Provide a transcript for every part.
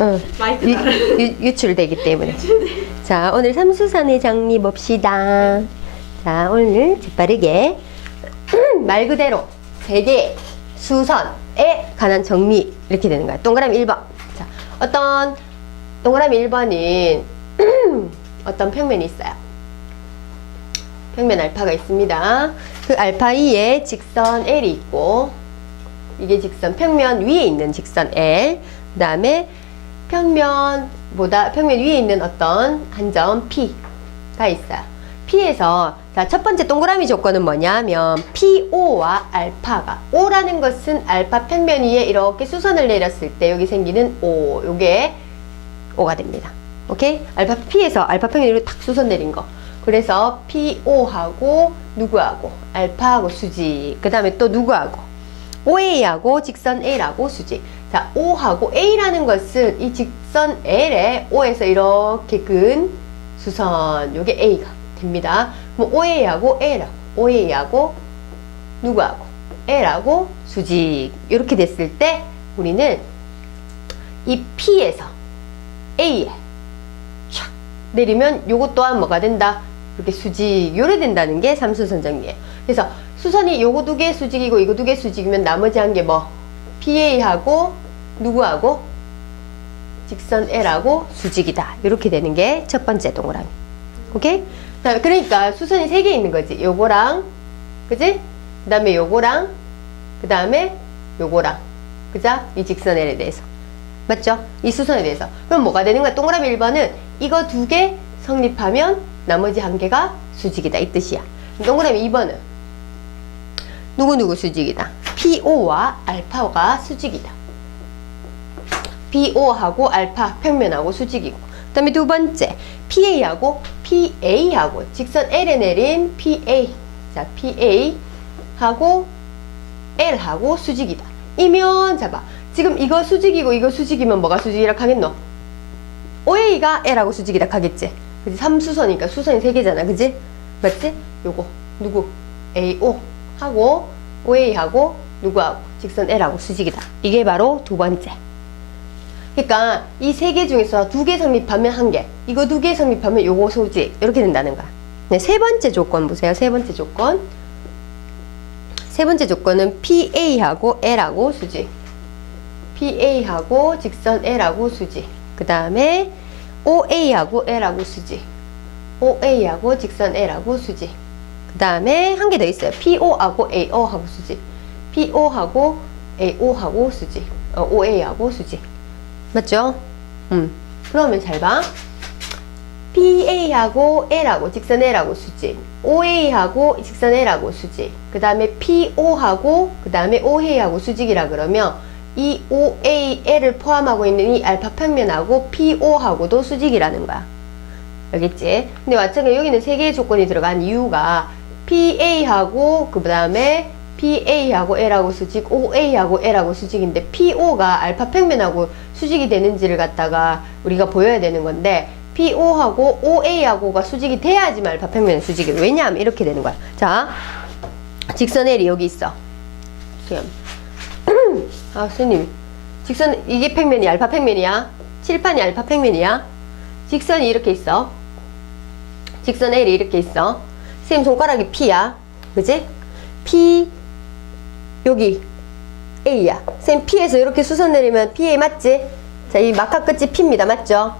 어, 유, 유, 유출되기 때문에. 자, 오늘 삼수선의 정리 봅시다. 자, 오늘 재빠르게 말 그대로 세계 수선 에 관한 정리 이렇게 되는 거야. 동그라미 1번. 자, 어떤 동그라미 1번은 어떤 평면이 있어요. 평면 알파가 있습니다. 그 알파 2에 직선 L이 있고 이게 직선 평면 위에 있는 직선 L 그 다음에 평면보다 평면 위에 있는 어떤 한 점 P가 있어요. P에서 자, 첫 번째 동그라미 조건은 뭐냐면 PO와 알파가 O라는 것은 알파 평면 위에 이렇게 수선을 내렸을 때 여기 생기는 O 요게 O가 됩니다. 오케이? 알파 P에서 알파 평면 위로 탁 수선 내린 거. 그래서 PO하고 누구하고 알파하고 수직 그 다음에 또 누구하고 OA하고 직선 A라고 수직. 자, O하고 A라는 것은 이 직선 L에 O에서 이렇게 근 수선, 요게 A가 됩니다. 그럼 OA하고 A라고, OA하고 누구하고 L하고 수직. 이렇게 됐을 때 우리는 이 P에서 A에 촥 내리면 요것 또한 뭐가 된다? 이렇게 수직, 요래 된다는 게 삼수선 정리예요. 그래서 수선이 요거 두 개 수직이고 이거 두 개 수직이면 나머지 한 개 뭐? PA하고 누구하고? 직선 L하고 수직이다. 이렇게 되는 게 첫 번째 동그라미. 오케이? 자, 그러니까 수선이 세 개 있는 거지. 요거랑, 그지? 그 다음에 요거랑, 그 다음에 요거랑. 그자? 이 직선 L에 대해서. 맞죠? 이 수선에 대해서. 그럼 뭐가 되는 거야? 동그라미 1번은 이거 두 개 성립하면 나머지 한 개가 수직이다. 이 뜻이야. 동그라미 2번은 누구누구 수직이다. PO와 알파가 수직이다. PO하고 알파 평면하고 수직이고. 그 다음에 두 번째, PA하고 PA하고 직선 L에 내린 PA. 자, PA하고 L하고 수직이다. 이면 잡아. 지금 이거 수직이고 이거 수직이면 뭐가 수직이라 하겠노? OA가 L하고 수직이라 하겠지. 그지? 3수선이니까 수선이 3개잖아. 그지? 맞지? 요거 누구? AO 하고 OA하고 누구하고 직선 L하고 수직이다. 이게 바로 두 번째. 그러니까 이 세 개 중에서 두 개 성립하면 한 개, 이거 두 개 성립하면 요거 수직 이렇게 된다는 거야. 네, 세 번째 조건 보세요. 세 번째 조건. 세 번째 조건은 PA하고 L하고 수직. PA하고 직선 L하고 수직. 그 다음에 OA하고 L하고 수직. OA하고 직선 L하고 수직. 그 다음에 한 개 더 있어요. PO하고 AO하고 수직. PO하고 AO하고 수직. 어, OA하고 수직. 맞죠? 음. 그러면 잘 봐. PA하고 L하고 직선 L하고 수직. OA하고 직선 L하고 수직. 그 다음에 PO하고 그 다음에 OA하고 수직이라 그러면 이 OAL을 포함하고 있는 이 알파 평면하고 PO하고도 수직이라는 거야. 알겠지? 근데 마찬가지로 여기는 세 개의 조건이 들어간 이유가 PA하고 그 다음에 PA하고 L하고 수직, OA하고 L하고 수직인데 PO가 알파 평면하고 수직이 되는지를 갖다가 우리가 보여야 되는 건데 PO하고 OA하고가 수직이 돼야지만 알파 평면은 수직이 왜냐하면 이렇게 되는 거야. 자, 직선 L이 여기 있어. 아, 선생님. 직선, 이게 평면이 알파 평면이야? 칠판이 알파 평면이야? 직선이 이렇게 있어. 직선 L이 이렇게 있어. 선생님 손가락이 P야. 그지? P, 여기 A야. 선생님 P에서 이렇게 수선 내리면 PA 맞지? 자, 이 마카 끝이 P입니다. 맞죠?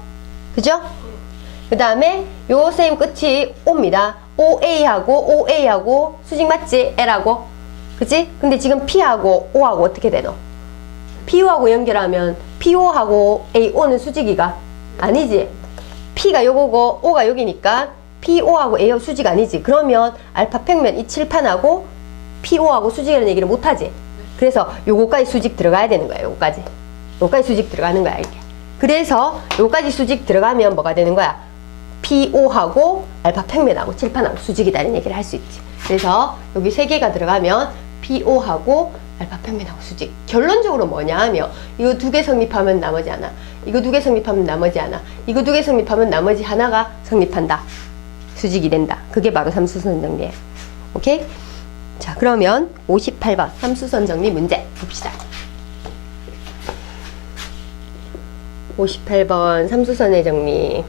그죠? 그 다음에 요 선생님 끝이 O입니다. OA하고 OA하고 수직 맞지? L하고. 그지? 근데 지금 P하고 O하고 어떻게 되노? PO하고 연결하면 PO하고 AO는 수직이가 아니지. P가 요거고 O가 여기니까 PO하고 AO 수직 아니지. 그러면 알파 평면 이 칠판하고 PO하고 수직이라는 얘기를 못하지. 그래서 요거까지 수직 들어가야 되는 거야. 요거까지. 요거까지 수직 들어가는 거야. 이렇게. 그래서 요까지 수직 들어가면 뭐가 되는 거야? PO하고 알파 평면하고 칠판하고 수직이다는 얘기를 할 수 있지. 그래서 여기 세 개가 들어가면 PO하고 알파 평면하고 수직. 결론적으로 뭐냐 하면 이거 두 개 성립하면 나머지 하나. 이거 두 개 성립하면 나머지 하나. 이거 두 개 성립하면 나머지 하나가 성립한다. 수직이 된다. 그게 바로 삼수선 정리예요. 오케이? 자, 그러면 58번 삼수선 정리 문제 봅시다. 58번 삼수선의 정리.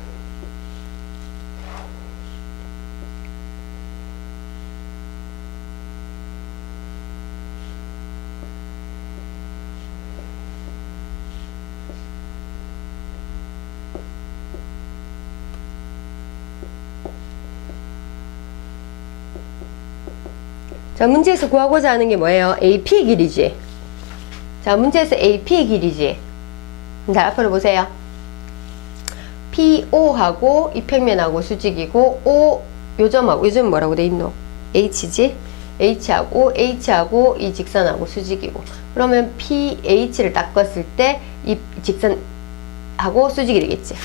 자, 문제에서 구하고자 하는 게 뭐예요? AP의 길이지. 자, 문제에서 AP의 길이지. 자, 앞으로 보세요. PO하고 이 평면하고 수직이고 O 요점하고 요점 뭐라고 돼 있노? H지? H하고 H하고 이 직선하고 수직이고 그러면 PH를 닦았을 때 이 직선하고 수직이 되겠지.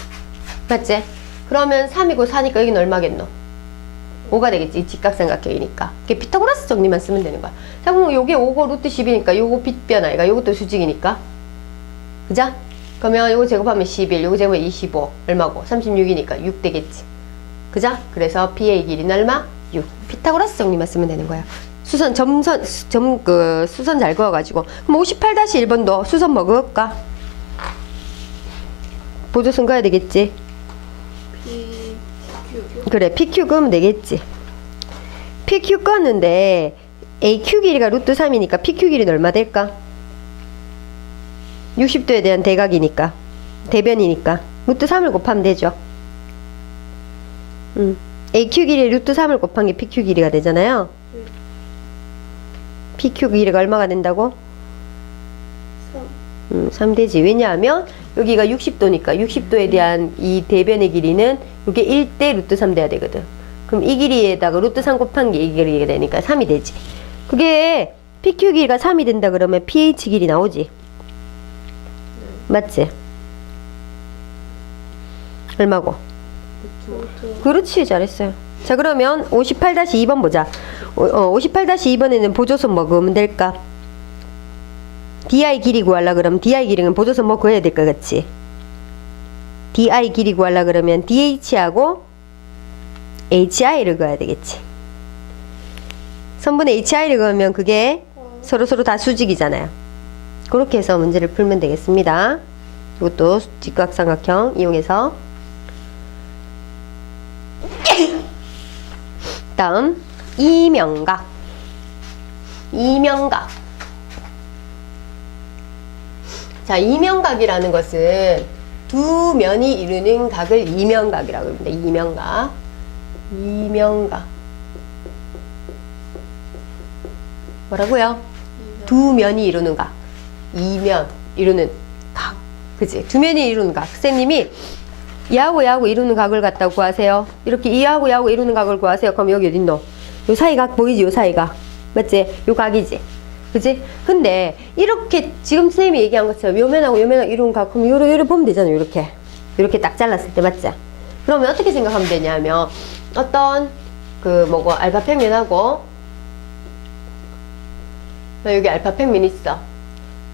맞지? 그러면 3이고 4니까 여기는 얼마겠노? 5가 되겠지. 이 직각 삼각형이니까. 이게 피타고라스 정리만 쓰면 되는 거야. 자, 그럼 요게 5고 루트 10이니까 요거 빗변 아이가 요것도 수직이니까. 그죠? 그러면 요거 제곱하면 11, 요거 제곱하면 25. 얼마고? 36이니까 6 되겠지. 그죠? 그래서 B의 길이는 얼마? 6. 피타고라스 정리만 쓰면 되는 거야. 수선, 점선, 수- 점, 그, 수선 잘 그어 가지고. 그럼 58-1번도 수선 뭐 그을까? 보조선 그어야 되겠지. 그래 PQ 그으면 되겠지 PQ 껐는데 AQ 길이가 루트 3이니까 PQ 길이는 얼마 될까? 60도에 대한 대각이니까 대변이니까 루트 3을 곱하면 되죠 음. AQ 길이에 루트 3을 곱한 게 PQ 길이가 되잖아요 PQ 길이가 얼마가 된다고? 3. 음, 3 되지. 왜냐하면 여기가 60도니까 60도에 대한 이 대변의 길이는 이게 1대 루트 3 돼야 되거든. 그럼 이 길이에다가 루트 3 곱한 게 이 길이가 되니까 3이 되지. 그게 PQ 길이가 3이 된다 그러면 PH 길이 나오지. 맞지? 얼마고? 그렇지 잘했어요. 자 그러면 58-2번 보자. 어, 58-2번에는 보조선 뭐 그으면 될까? DI 길이 구하려 그러면 DI 길이는 보조선 뭐 그어야 될것 같지? DI 길이 구하려 그러면 DH하고 HI를 그어야 되겠지. 선분의 HI를 그으면 그게 서로 서로 다 수직이잖아요. 그렇게 해서 문제를 풀면 되겠습니다. 이것도 직각삼각형 이용해서 다음 이명각 이명각 자 이명각이라는 것은 두 면이 이루는 각을 이명각이라고 합니다. 이명각. 이명각. 뭐라고요? 두 면이 이루는 각. 이면 이루는 각. 그지 두 면이 이루는 각. 선생님이 이하고 이하고 이루는 각을 갖다 구하세요. 이렇게 이하고 이하고 이루는 각을 구하세요. 그럼 여기 어딨노? 요 사이 각 보이지? 요 사이 각. 맞지? 요 각이지 그지 근데 이렇게 지금 선생님이 얘기한 것처럼 요 면하고 요 면하고 이루는 각 그럼 요렇게 요렇게 보면 되잖아요 요렇게 요렇게 딱 잘랐을 때 맞지 그러면 어떻게 생각하면 되냐면 어떤 그 뭐고 알파 평면하고 여기 알파 평면 있어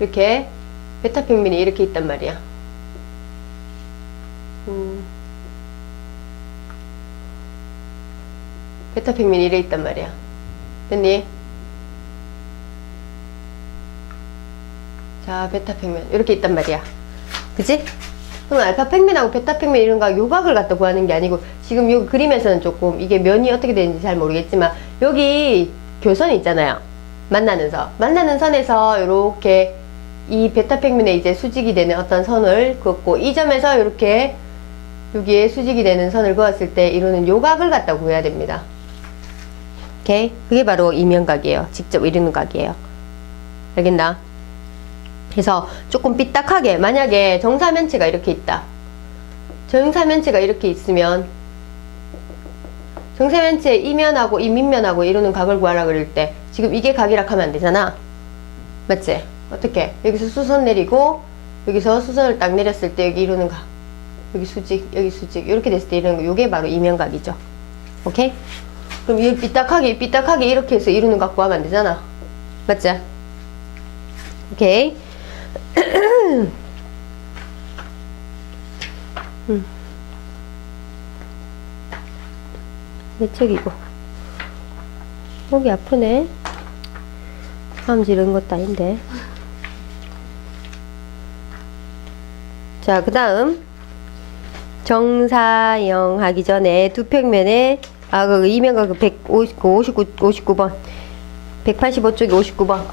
이렇게 베타 평면이 이렇게 있단 말이야. 음. 베타 평면이 이래 있단 말이야. 됐니? 자, 베타 평면 이렇게 있단 말이야. 그지? 그럼 알파 평면하고 베타 평면 이런 거 요각을 갖다 구하는 게 아니고 지금 요 그림에서는 조금 이게 면이 어떻게 되는지 잘 모르겠지만 여기 교선이 있잖아요. 만나는 선. 만나는 선에서 이렇게 이 베타 평면에 이제 수직이 되는 어떤 선을 그었고 이 점에서 이렇게 여기에 수직이 되는 선을 그었을 때 이루는 요각을 갖다 구해야 됩니다. 오케이? 그게 바로 이면각이에요. 직접 이루는 각이에요. 알겠나? 그래서 조금 삐딱하게 만약에 정사면체가 이렇게 있다. 정사면체가 이렇게 있으면 정사면체 이면하고 이 밑면하고 이루는 각을 구하라 그럴 때 지금 이게 각이라 하면 안 되잖아. 맞지? 어떻게? 여기서 수선 내리고 여기서 수선을 딱 내렸을 때 여기 이루는 각. 여기 수직, 여기 수직 이렇게 됐을 때 이루는 거 요게 바로 이면각이죠. 오케이? 그럼 이 삐딱하게 삐딱하게 이렇게 해서 이루는 각 구하면 안 되잖아. 맞지? 오케이. 음. 내 책이고. 목이 아프네. 다음 지른 것도 아닌데. 자, 그 다음. 정사형 하기 전에 두 평면에, 아, 그 이면가 그 150, 59, 59번. 185쪽에 59번.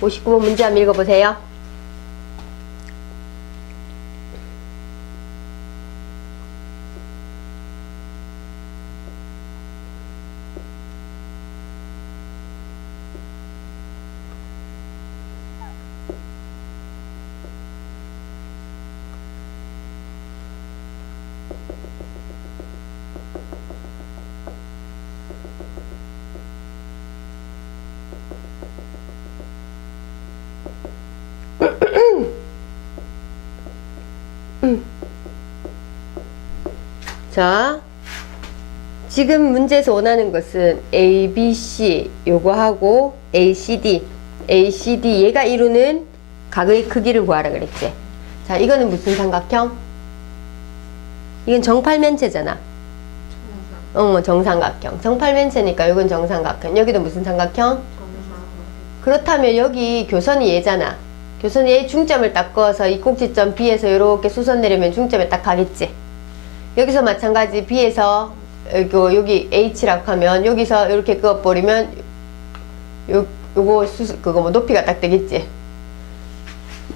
59번 문제 한번 읽어보세요. 자, 지금 문제에서 원하는 것은 A, B, C 요거하고 A, C, D, A, C, D 얘가 이루는 각의 크기를 구하라 그랬지. 자, 이거는 무슨 삼각형? 이건 정팔면체잖아. 어, 정삼각형. 정팔면체니까 이건 정삼각형. 여기도 무슨 삼각형? 그렇다면 여기 교선이 얘잖아. 교선이 얘 중점을 딱 그어서 이 꼭지점 B에서 이렇게 수선 내리면 중점에 딱 가겠지. 여기서 마찬가지 B에서 여기, 여기 H라고 하면 여기서 이렇게 그어버리면 요, 요거 수, 그거 뭐 높이가 딱 되겠지.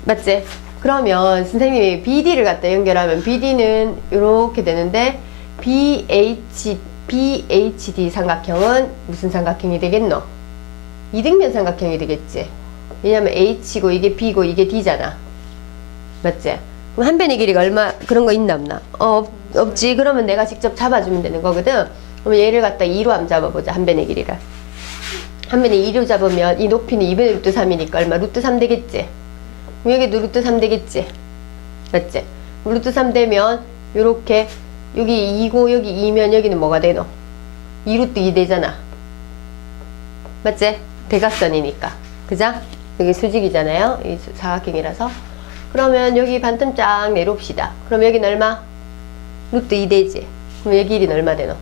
맞지? 그러면 선생님이 BD를 갖다 연결하면 BD는 이렇게 되는데 BH, BHD 삼각형은 무슨 삼각형이 되겠노? 이등변 삼각형이 되겠지. 왜냐면 H고 이게 B고 이게 D잖아. 맞지? 그럼 한 변의 길이가 얼마 그런 거 있나 없나? 어, 없, 없지. 그러면 내가 직접 잡아주면 되는 거거든. 그럼 얘를 갖다 2로 한번 잡아보자. 한 변의 길이를. 한 변의 2로 잡으면 이 높이는 2분의 루트 3이니까 얼마? 루트 3 되겠지. 그럼 여기도 루트 3 되겠지. 맞지? 루트 3 되면 요렇게 여기 2고 여기 2면 여기는 뭐가 되노? 2루트 2 되잖아. 맞지? 대각선이니까. 그죠? 여기 수직이잖아요. 이 수- 사각형이라서. 그러면 여기 반틈 쫙 내려옵시다. 그럼 여기는 얼마? 루트 2 되지. 그럼 여기 길이는 얼마 되노?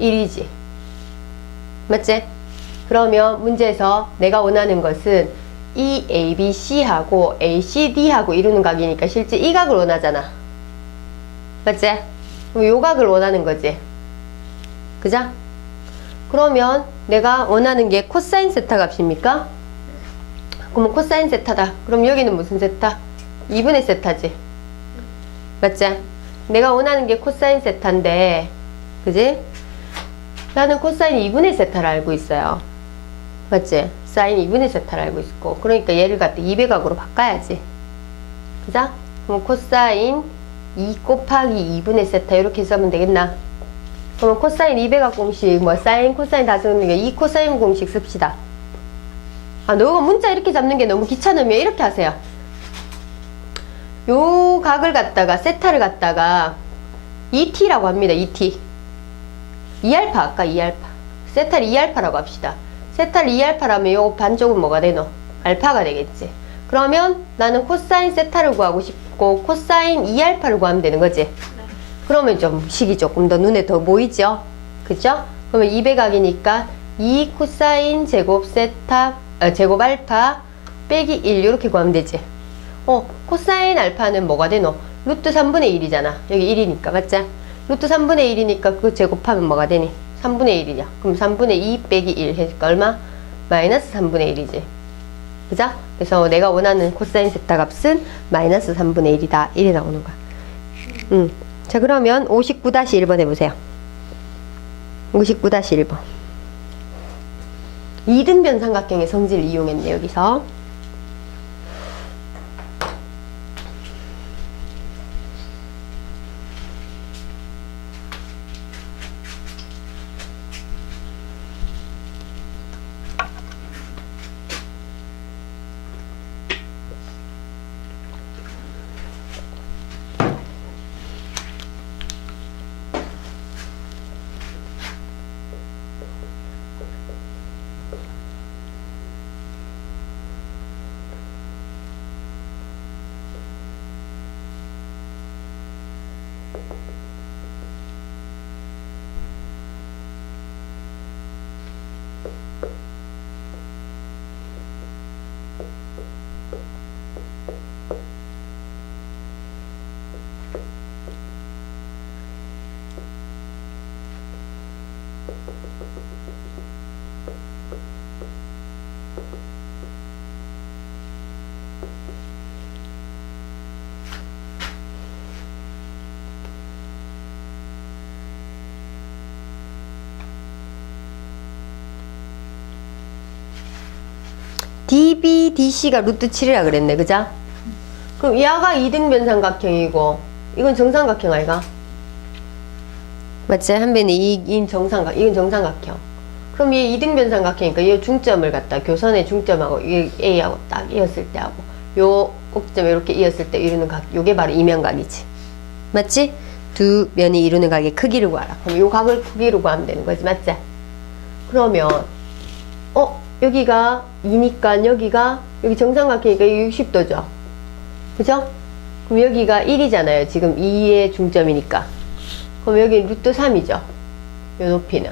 1이지. 맞지? 그러면 문제에서 내가 원하는 것은 이 ABC하고 ACD하고 이루는 각이니까 실제 이 각을 원하잖아. 맞지? 그럼 요 각을 원하는 거지. 그죠? 그러면 내가 원하는 게 코사인 세타 값입니까? 그러면 코사인 세타다. 그럼 여기는 무슨 세타? 2분의 세타지. 맞지? 내가 원하는 게 코사인 세타인데, 그지? 나는 코사인 2분의 세타를 알고 있어요. 맞지? 사인 2분의 세타를 알고 있고, 그러니까 얘를 갖다 200각으로 바꿔야지. 그죠? 그럼 코사인 2 곱하기 2분의 세타 이렇게 써면 되겠나? 그러면 코사인 200각 공식, 뭐 사인, 코사인 다 쓰는 게 2 코사인 공식 씁시다. 아, 너가 문자 이렇게 잡는 게 너무 귀찮으면 이렇게 하세요. 요 각을 갖다가 세타를 갖다가 ET라고 합니다. ET. 2알파 아까 2알파. 세타를 2알파라고 합시다. 세타를 2알파라면 요 반쪽은 뭐가 되노? 알파가 되겠지. 그러면 나는 코사인 세타를 구하고 싶고 코사인 2알파를 구하면 되는 거지. 그러면 좀 식이 조금 더 눈에 더 보이죠? 그죠? 그러면 200각이니까 2 코사인 제곱 세타 어, 제곱 알파 빼기 1 이렇게 구하면 되지. 어, 코사인 알파는 뭐가 되노? 루트 3분의 1이잖아. 여기 1이니까, 맞지? 루트 3분의 1이니까 그 제곱하면 뭐가 되니? 3분의 1이냐? 그럼 3분의 2 빼기 1 해니까 얼마? 마이너스 3분의 1이지. 그죠? 그래서 내가 원하는 코사인 세타 값은 마이너스 3분의 1이다. 이래 나오는 거야. 음. 자, 그러면 59-1번 해보세요. 59-1번. 이등변 삼각형의 성질을 이용했네, 여기서. DB, DC가 루트 7이라 그랬네, 그자? 그럼 야가 이등변 삼각형이고 이건 정삼각형 아이가? 맞지? 한 배는 이인 정삼각, 이건 정삼각형. 그럼 얘 이등변 삼각형이니까 얘 중점을 갖다 교선의 중점하고 이 A하고 딱 이었을 때 하고 요 꼭지점 이렇게 이었을 때 이루는 각, 요게 바로 이면각이지. 맞지? 두 면이 이루는 각의 크기를 구하라. 그럼 요 각을 크기로 구하면 되는 거지, 맞지? 그러면 어 여기가 2니까 여기가 여기 정삼각형이니까 60도죠. 그죠? 그럼 여기가 1이잖아요. 지금 2의 중점이니까. 그럼 여기 루트 3이죠. 요 높이는.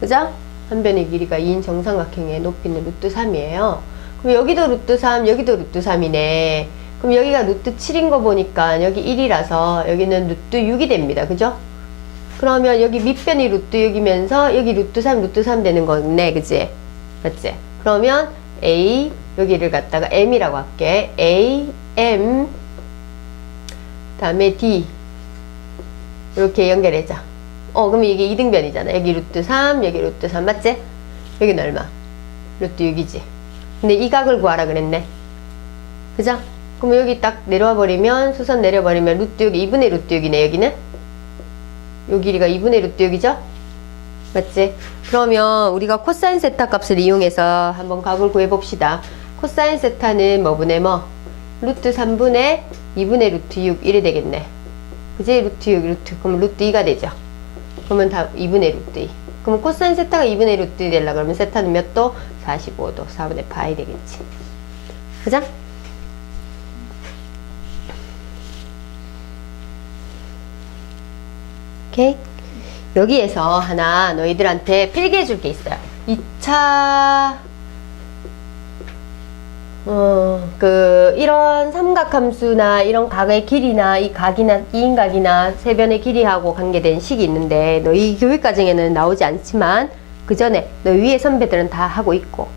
그죠? 한 변의 길이가 2인 정삼각형의 높이는 루트 3이에요. 그럼 여기도 루트 3, 여기도 루트 3이네. 그럼 여기가 루트 7인 거 보니까 여기 1이라서 여기는 루트 6이 됩니다. 그죠? 그러면 여기 밑변이 루트 6이면서 여기 루트 3, 루트 3 되는 거네. 그지? 맞지? 그러면 A, 여기를 갖다가 M이라고 할게. A, M, 다음에 D. 이렇게 연결해자. 어, 그럼 이게 이등변이잖아. 여기 루트 3, 여기 루트 3, 맞지? 여기는 얼마? 루트 6이지. 근데 이 각을 구하라 그랬네. 그죠? 그럼 여기 딱 내려와 버리면, 수선 내려 버리면 루트 6, 2분의 루트 6이네, 여기는? 요 길이가 2분의 루트 6이죠? 맞지? 그러면 우리가 코사인 세타 값을 이용해서 한번 각을 구해봅시다. 코사인 세타는 뭐분의 뭐? 루트 3분의 2분의 루트 6 이래 되겠네. 그지? 루트 6, 루트. 그럼 루트 2가 되죠. 그러면 다 2분의 루트 2. 그럼 코사인 세타가 2분의 루트 2 되려 그러면 세타는 몇 도? 45도. 4분의 파이 되겠지. 그죠? 오케이? 여기에서 하나 너희들한테 필기해 줄 게 있어요. 2차 어, 그 이런 삼각함수나 이런 각의 길이나 이 각이나 이인각이나 세변의 길이하고 관계된 식이 있는데 너희 교육 과정에는 나오지 않지만 그 전에 너희 위에 선배들은 다 하고 있고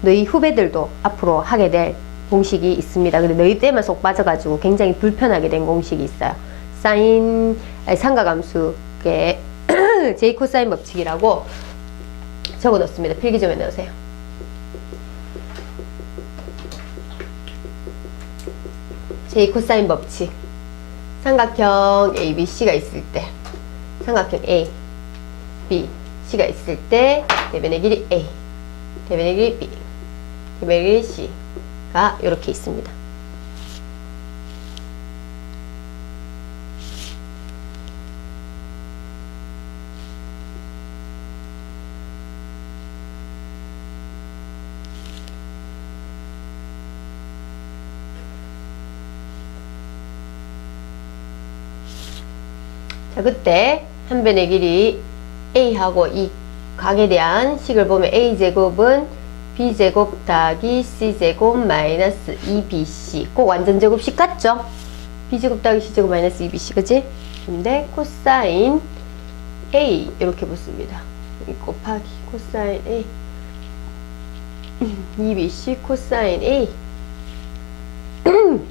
너희 후배들도 앞으로 하게 될 공식이 있습니다. 근데 너희 때만 쏙 빠져가지고 굉장히 불편하게 된 공식이 있어요. 사인 아니, 삼각함수의 제 코사인 법칙이라고 적어 놓습니다. 필기 좀 해놓으세요. 제 코사인 법칙. 삼각형 ABC가 있을 때, 삼각형 A, B, C가 있을 때, 대변의 길이 A, 대변의 길이 B, 대변의 길이 C가 이렇게 있습니다. 자, 그때 한 변의 길이 A하고 이 각에 대한 식을 보면 A제곱은 B제곱 더하기 C제곱 마이너스 2BC. 꼭 완전 제곱식 같죠? B제곱 더하기 C제곱 마이너스 2BC, 그지? 근데 코사인 A 이렇게 붙습니다. 이 곱하기 코사인 A 2BC 코사인 A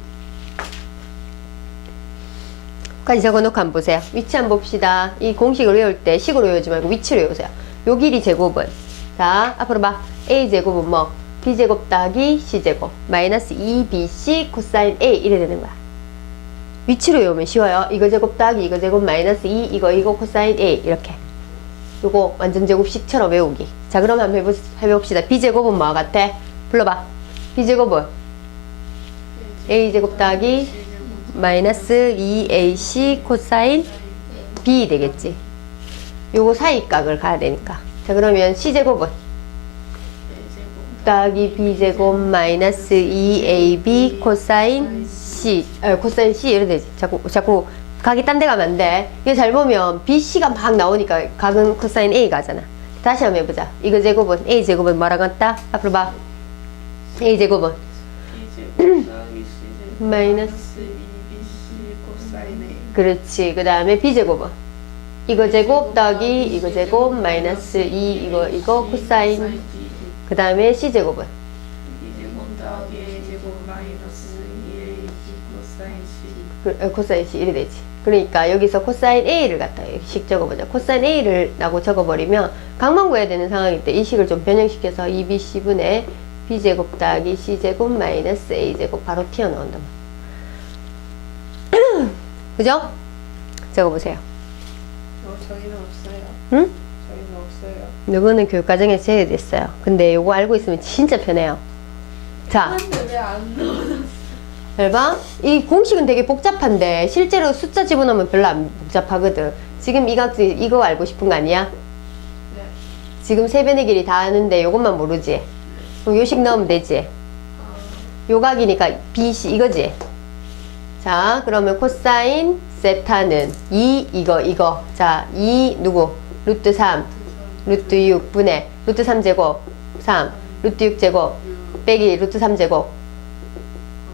까지 적어놓고 한번 보세요. 위치 한번 봅시다. 이 공식을 외울 때 식으로 외우지 말고 위치로 외우세요. 요 길이 제곱은 자 앞으로 봐. a 제곱은 뭐 b 제곱 더하기 c 제곱 마이너스 2bc 코사인 a 이래 되는 거야. 위치로 외우면 쉬워요. 이거 제곱 더하기 이거 제곱 마이너스 2 이거 이거 코사인 a 이렇게. 요거 완전 제곱식처럼 외우기. 자 그럼 한번 해보, 해봅시다. b 제곱은 뭐 같아? 불러봐. b 제곱은 a 제곱 더하기 마이너스 2ac 코사인 b 되겠지. 요거 사이 각을 가야 되니까. 자 그러면 c제곱은 더하기 b제곱 마이너스 2ab 코사인 c 아, 코사인 c 이래 되지. 자꾸 자꾸 각이 딴 데 가면 안 돼. 이거 잘 보면 bc가 막 나오니까 각은 코사인 a 가잖아. 다시 한번 해보자. 이거 제곱은 a 제곱은 뭐랑 같다? 앞으로 봐. a 제곱은 마이너스 그렇지. 그 다음에 b제곱은 이거 제곱 더하기 이거 제곱 마이너스 2 이거 이거 코사인 그 다음에 c제곱은 그, 어, 코사인 c 이래 되지. 그러니까 여기서 코사인 a를 갖다 식 적어보자. 코사인 a를 라고 적어버리면 각만 구해야 되는 상황일 때 이 식을 좀 변형시켜서 2bc분의 b제곱 더하기 c제곱 마이너스 a제곱 바로 튀어나온다. 그죠? 적어보세요. 어, 저희는 없어요. 응? 저희는 없어요. 누구는 교육과정에서 제외됐어요. 근데 이거 알고 있으면 진짜 편해요. 자, 근데 왜안 넣어? 잘 봐. 이 공식은 되게 복잡한데 실제로 숫자 집어넣으면 별로 안 복잡하거든. 지금 이거, 이거 알고 싶은 거 아니야? 네. 지금 세변의 길이 다 아는데 요것만 모르지? 그럼 요식 넣으면 되지? 아, 요각이니까 BC 이거지? 자, 그러면 코사인 세타는 2 이거 이거. 자, 2 누구? 루트 3, 루트 6 분의 루트 3 제곱 3, 루트 6 제곱 빼기 루트 3 제곱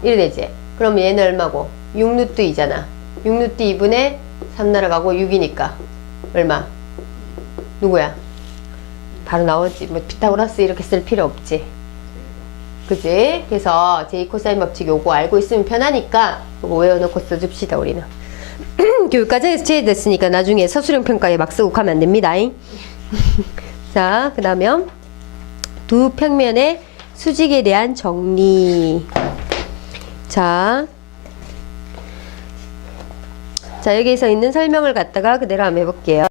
이래 되지? 그럼 얘는 얼마고? 6 루트 2잖아. 6 루트 2분의 3 날아가고 6이니까 얼마? 누구야? 바로 나오지. 뭐 피타고라스 이렇게 쓸 필요 없지. 그지? 그래서 제이 코사인 법칙 요거 알고 있으면 편하니까 요거 외워놓고 써줍시다 우리는. 교육과정에서 제외됐으니까 나중에 서술형 평가에 막 쓰고 가면 안 됩니다. 자, 그 다음에 두 평면의 수직에 대한 정리. 자, 자 여기서 있는 설명을 갖다가 그대로 한번 해볼게요.